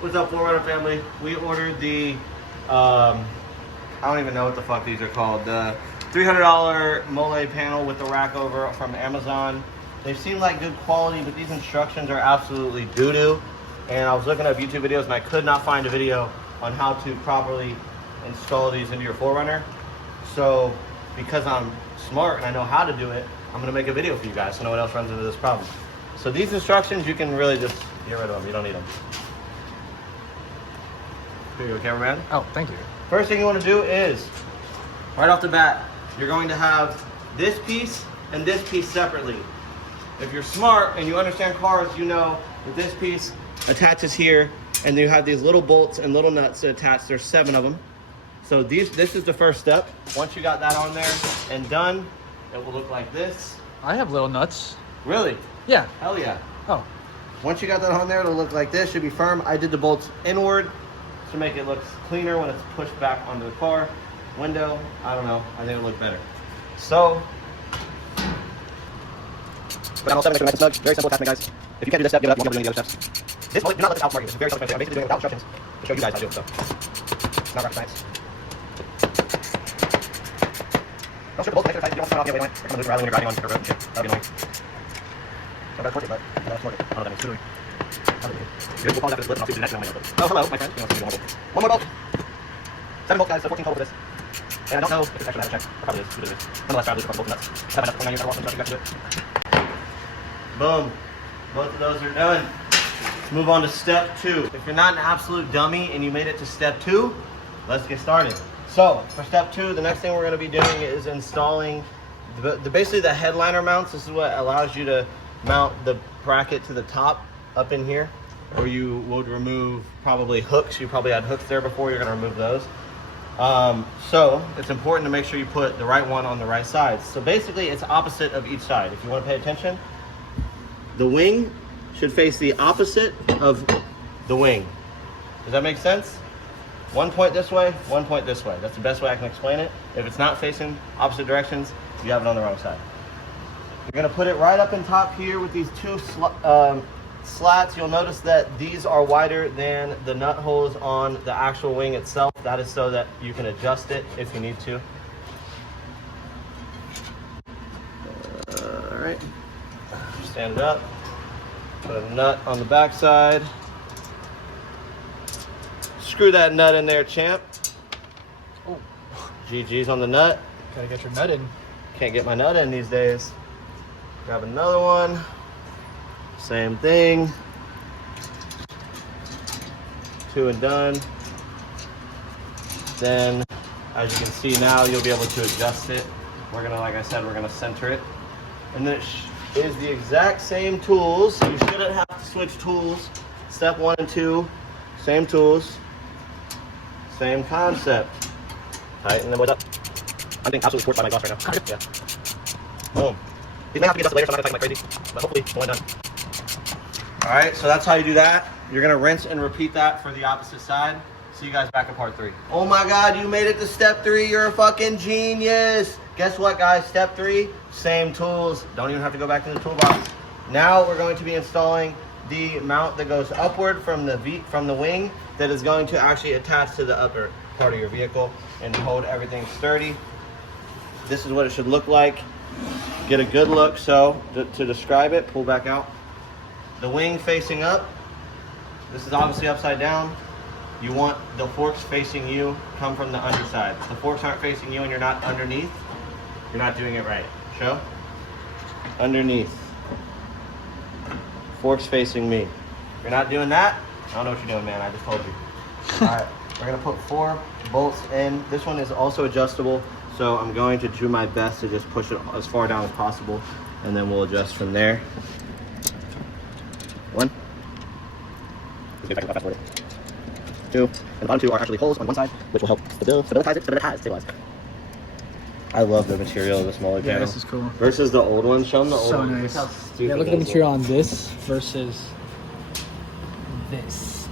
What's up, 4Runner family? We ordered the, I don't even know what the fuck these are called. The $300 Molle panel with the rack over from Amazon. They seem like good quality, but these instructions are absolutely doo-doo. And I was looking up YouTube videos and I could not find a video on how to properly install these into your 4Runner. So, because I'm smart and I know how to do it, I'm gonna make a video for you guys so no one else runs into this problem. So these instructions, you can really just get rid of them. You don't need them. Here you go, cameraman. Oh, thank you. First thing you want to do is, right off the bat, you're going to have this piece and this piece separately. If you're smart and you understand cars, you know that this piece attaches here, and you have these little bolts and little nuts to attach. There's 7 of them. So this is the first step. Once you got that on there and done, it will look like this. I have little nuts. Really? Yeah. Hell yeah. Oh. Once you got that on there, it'll look like this. Should be firm. I did the bolts inward to make it look cleaner when it's pushed back onto the car window. I don't know. I think it'll look better. So, put on all 7, make sure nice and snug. Very simple attachment, guys. If you can't do this step, give it up. You won't be able to do any of the other steps. This, do not let this outsmart you. This is very self-explanatory. I'm basically doing it without instructions to show you guys how to do it. So, it's not rocket science. Don't strip the bolts. Make sure it's tight. You don't want to turn off the other way. You're coming loose rather when you're driving on different roads and shit. That'll be annoying. So I better torque it, but I don't torque it. I don't know what that means. Good. We'll pause after this flip and I'll see the next one. Oh, hello, my friend. One more bolt. 7 bolts, guys, so 14 total for this. And I don't know if it's extra, I haven't checked. It probably is. It is. Nonetheless, try to lose a couple bolts and nuts. I have enough 29 years, I watched them, so I got to do it. Boom. Both of those are done. Let's move on to step 2. If you're not an absolute dummy and you made it to step 2, let's get started. So, for step 2, the next thing we're going to be doing is installing basically the headliner mounts. This is what allows you to mount the bracket to the top up in here, or you would remove probably hooks. You probably had hooks there before. You're going to remove those. So it's important to make sure you put the right one on the right side. So basically it's opposite of each side. If you want to pay attention, the wing should face the opposite of the wing. Does that make sense? One point this way, one point this way. That's the best way I can explain it. If it's not facing opposite directions, you have it on the wrong side. You're going to put it right up in top here with these 2 slats. You'll notice that these are wider than the nut holes on the actual wing itself. That is so that you can adjust it if you need to. All right, stand it up, put a nut on the back side. Screw that nut in there, champ. Oh. GG's on the nut. Gotta get your nut in. Can't get my nut in these days. Grab another one. Same thing. 2 and done. Then, as you can see now, you'll be able to adjust it. We're gonna, like I said, we're gonna center it. And then it is the exact same tools. You shouldn't have to switch tools. Step 1 and 2, same tools, same concept. Tighten them up. I'm being absolutely forced by my boss right now. Yeah. Boom. These may have to be adjusted later, so I'm not gonna tighten like crazy, but hopefully, one done. All right, so that's how you do that. You're gonna rinse and repeat that for the opposite side. See you guys back in part 3. Oh my God, you made it to step 3. You're a fucking genius. Guess what, guys? Step 3, same tools. Don't even have to go back to the toolbox. Now we're going to be installing the mount that goes upward from the wing that is going to actually attach to the upper part of your vehicle and hold everything sturdy. This is what it should look like. Get a good look. So to describe it, pull back out. The wing facing up. This is obviously upside down. You want the forks facing you, come from the underside. If the forks aren't facing you and you're not underneath, you're not doing it right. Show. Underneath. Forks facing me. If you're not doing that, I don't know what you're doing, man. I just told you. All right, we're gonna put 4 bolts in. This one is also adjustable, so I'm going to do my best to just push it as far down as possible, and then we'll adjust from there. 1. 2. And the bottom 2 are actually holes on one side, which will help stabilize it. I love the material of this Molle panel. Yeah, this is cool. Versus the old one. Show them the old one. So nice. Look how stupid Yeah, look at the material on this versus this.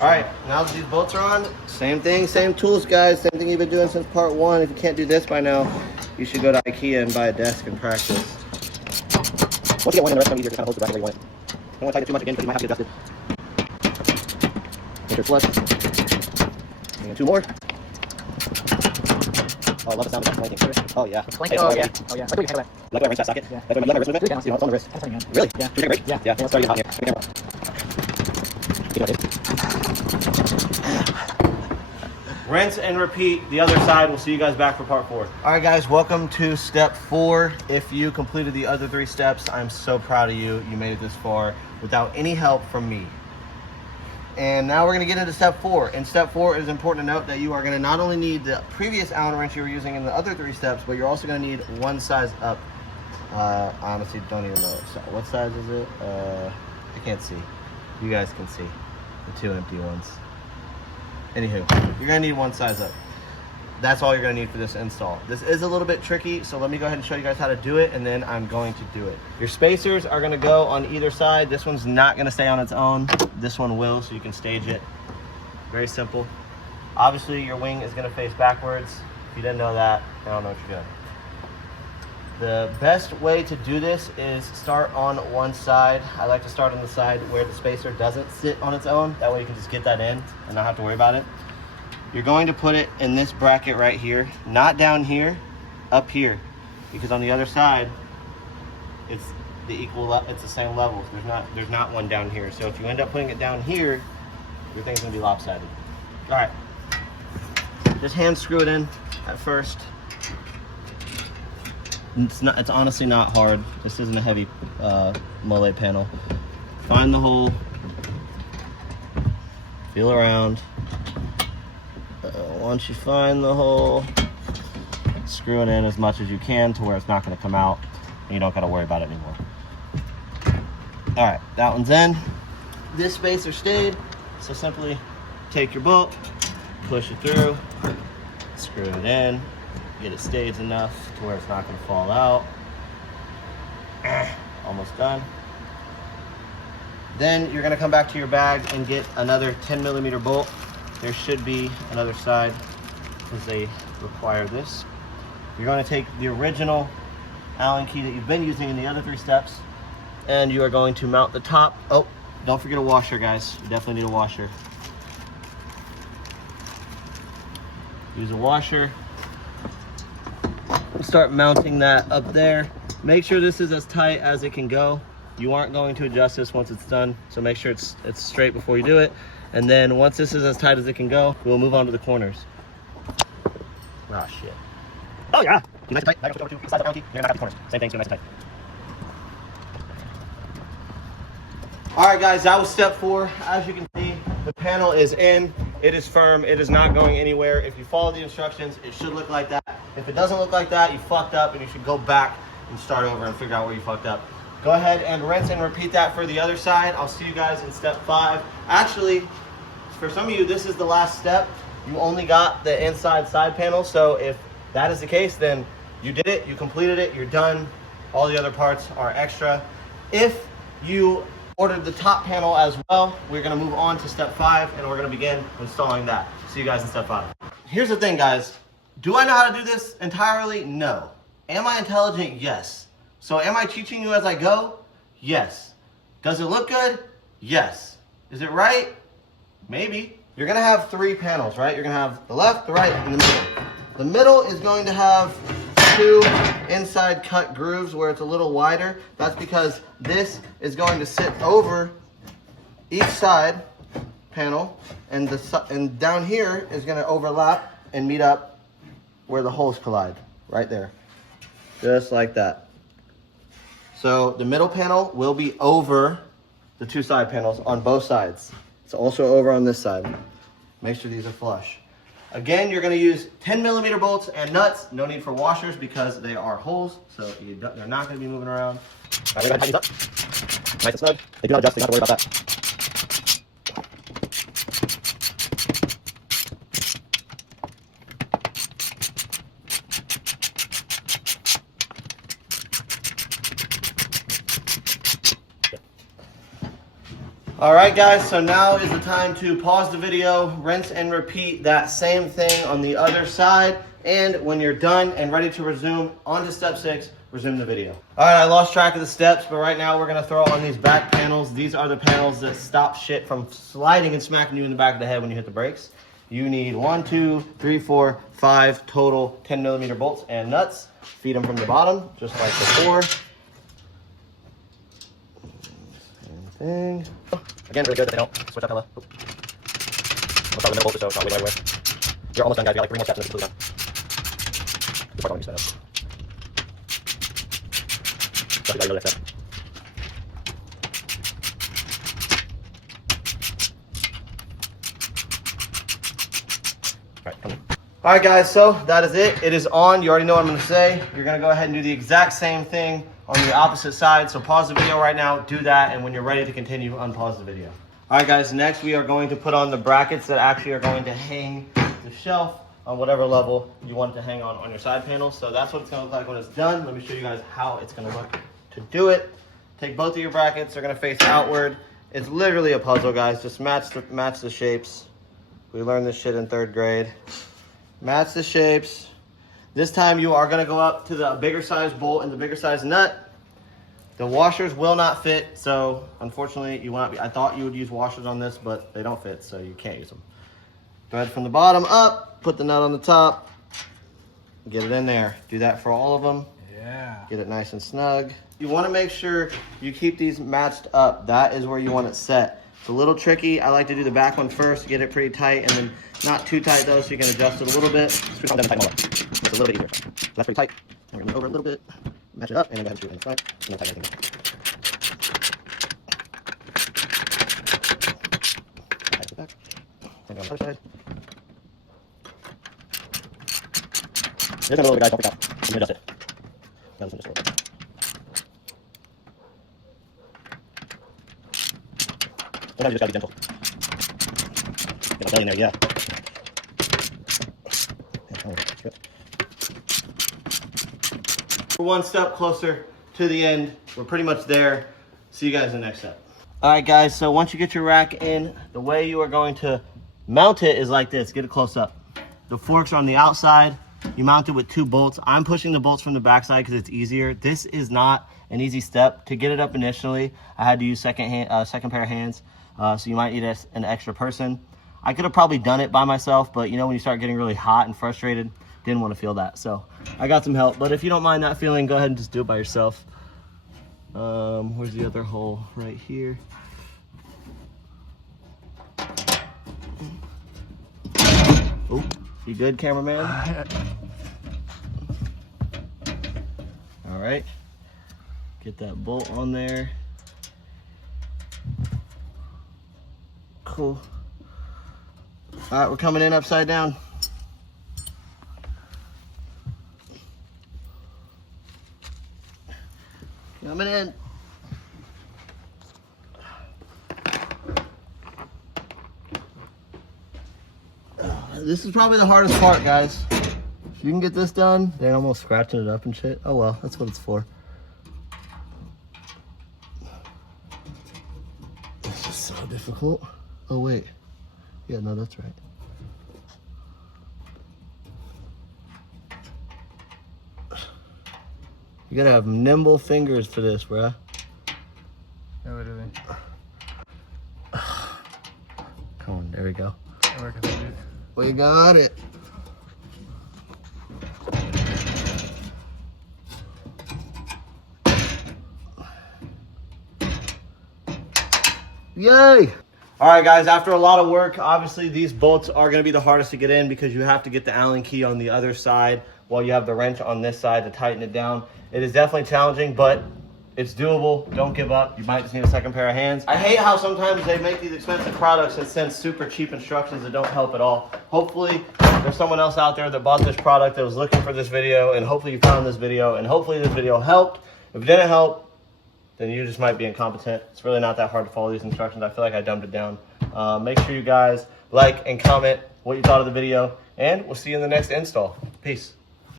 All right, now that these bolts are on, same thing, same tools, guys. Same thing you've been doing since part 1. If you can't do this by now, you should go to IKEA and buy a desk and practice. Once you get one in, the rest of them easier. Just kind of hold the bracket where you want it. Don't want to tighten it too much again because you might have to adjust it. spacer flush. And 2 more. Oh, I love the sound of that clanking. Oh, yeah. Clanking. It's Oh, already- yeah. Oh, yeah. Like what you handle that. Like when I wrench that socket? Yeah. Like when you let my wrist move it? 3 pounds. You know, it's on the wrist. That's funny, man. Really? Yeah. Should we take a break? Yeah. Yeah, let's start getting hot here. Give me a camera. Rinse and repeat the other side. We'll see you guys back for part 4. All right, guys, welcome to step 4. If you completed the other 3 steps, I'm so proud of you. You made it this far without any help from me. And now we're going to get into step 4. In step 4, it is important to note that you are going to not only need the previous Allen wrench you were using in the other 3 steps, but you're also going to need one size up. I honestly don't even know. So what size is it? I can't see. You guys can see the 2 empty ones. Anywho, you're going to need one size up. That's all you're going to need for this install. This is a little bit tricky, so let me go ahead and show you guys how to do it, and then I'm going to do it. Your spacers are going to go on either side. This one's not going to stay on its own. This one will, so you can stage it. Very simple. Obviously, your wing is going to face backwards. If you didn't know that, I don't know what you're doing. The best way to do this is start on one side. I like to start on the side where the spacer doesn't sit on its own. That way you can just get that in and not have to worry about it. You're going to put it in this bracket right here, not down here, up here, because on the other side, it's the same levels. There's not one down here. So if you end up putting it down here, your thing's gonna be lopsided. All right, just hand screw it in at first. It's honestly not hard. This isn't a heavy Molle panel. Find the hole, feel around. Once you find the hole, screw it in as much as you can to where it's not going to come out and you don't got to worry about it anymore. All right, that one's in. This spacer stayed, so simply take your bolt, push it through, screw it in, get it staged enough to where it's not going to fall out. Almost done. Then you're going to come back to your bag and get another 10mm bolt. There should be another side because they require this. You're going to take the original Allen key that you've been using in the other 3 steps, and you are going to mount the top. Oh, don't forget a washer, guys. You definitely need a washer. Use a washer. We'll start mounting that up there. Make sure this is as tight as it can go. You aren't going to adjust this once it's done, so make sure it's straight before you do it. And then once this is as tight as it can go, we'll move on to the corners. Ah, shit. Oh, yeah. Keep nice and tight. Back over to the side of the county. You're gonna have the corners. Same thing, keep nice and tight. All right, guys, that was step 4. As you can see, the panel is in. It is firm. It is not going anywhere. If you follow the instructions, it should look like that. If it doesn't look like that, you fucked up, and you should go back and start over and figure out where you fucked up. Go ahead and rinse and repeat that for the other side. I'll see you guys in step 5. Actually, for some of you, this is the last step. You only got the inside side panel, so if that is the case, then you did it, you completed it, you're done. All the other parts are extra. If you ordered the top panel as well, we're gonna move on to step 5, and we're gonna begin installing that. See you guys in step 5. Here's the thing, guys. Do I know how to do this entirely? No. Am I intelligent? Yes. So am I teaching you as I go? Yes. Does it look good? Yes. Is it right? Maybe. You're gonna have 3 panels, right? You're gonna have the left, the right, and the middle. The middle is going to have 2 inside cut grooves where it's a little wider. That's because this is going to sit over each side panel, and down here is gonna overlap and meet up where the holes collide, right there. Just like that. So the middle panel will be over the 2 side panels on both sides. It's also over on this side. Make sure these are flush. Again, you're going to use 10mm bolts and nuts. No need for washers because they are holes, so they're not going to be moving around. All right, we're going to tighten these up. Nice and snug. They do not adjust, so you don't have to worry about that. All right, guys, so now is the time to pause the video, rinse and repeat that same thing on the other side. And when you're done and ready to resume on to step 6, resume the video. All right, I lost track of the steps, but right now we're gonna throw on these back panels. These are the panels that stop shit from sliding and smacking you in the back of the head when you hit the brakes. You need 1, 2, 3, 4, 5 total 10mm bolts and nuts. Feed them from the bottom, just like before. Same thing. Again, really good that they don't switch up hella. We'll start with the bolt so it's not waiting everywhere. You're almost done, guys. You got like 3 more steps and it's completely done. This part's already set up. So you gotta go that step. All right, guys, so that is it. It is on. You already know what I'm going to say. You're going to go ahead and do the exact same thing on the opposite side. So pause the video right now, do that, and when you're ready to continue, unpause the video. All right, guys, next we are going to put on the brackets that actually are going to hang the shelf on whatever level you want it to hang on your side panels. So that's what it's going to look like when it's done. Let me show you guys how it's going to look to do it. Take both of your brackets. They're going to face outward. It's literally a puzzle, guys. Just match the shapes. We learned this shit in 3rd grade. Match the shapes. This time you are going to go up to the bigger size bolt and the bigger size nut. The washers will not fit, so unfortunately you will not be. I thought you would use washers on this, but they don't fit, so you can't use them. Thread from the bottom up, put the nut on the top, get it in there. Do that for all of them. Yeah. Get it nice and snug. You want to make sure you keep these matched up. That is where you want it set. It's a little tricky. I like to do the back one first, get it pretty tight, and then not too tight though, so you can adjust it a little bit. It's a little bit easier. So that's pretty tight. I'm gonna move over a little bit, match it up, and then go ahead and screw it in front, and then tighten everything up. Tighten it back. And go on the other side. There's a little bit, guys. Don't freak out. You can adjust it. Just a little bit. Sometimes you just gotta be gentle. Get my belly in there, yeah. We're one step closer to the end. We're pretty much there. See you guys in the next step. All right, guys, so once you get your rack in, the way you are going to mount it is like this. Get it close up. The forks are on the outside. You mount it with 2 bolts. I'm pushing the bolts from the backside because it's easier. This is not an easy step. To get it up initially, I had to use second pair of hands. So you might need an extra person. I could have probably done it by myself, but you know, when you start getting really hot and frustrated, didn't want to feel that. So I got some help, but if you don't mind that feeling, go ahead and just do it by yourself. Where's the other hole? Right here. Oh, you good, cameraman? All right. Get that bolt on there. Cool. All right, we're coming in upside down. Coming in. This is probably the hardest part, guys. If you can get this done, they're almost scratching it up and shit. Oh well, that's what it's for. This is so difficult. Oh wait. Yeah, no, that's right. You gotta have nimble fingers for this, bruh. Yeah, literally. Come on, there we go. Working on it. We got it. Yay! All right, guys, after a lot of work, obviously these bolts are gonna be the hardest to get in because you have to get the Allen key on the other side while you have the wrench on this side to tighten it down. It is definitely challenging, but it's doable. Don't give up. You might just need a second pair of hands. I hate how sometimes they make these expensive products and send super cheap instructions that don't help at all. Hopefully, there's someone else out there that bought this product that was looking for this video, and hopefully you found this video, and hopefully this video helped. If it didn't help, then you just might be incompetent. It's really not that hard to follow these instructions. I feel like I dumbed it down. Make sure you guys like and comment what you thought of the video, and we'll see you in the next install. Peace.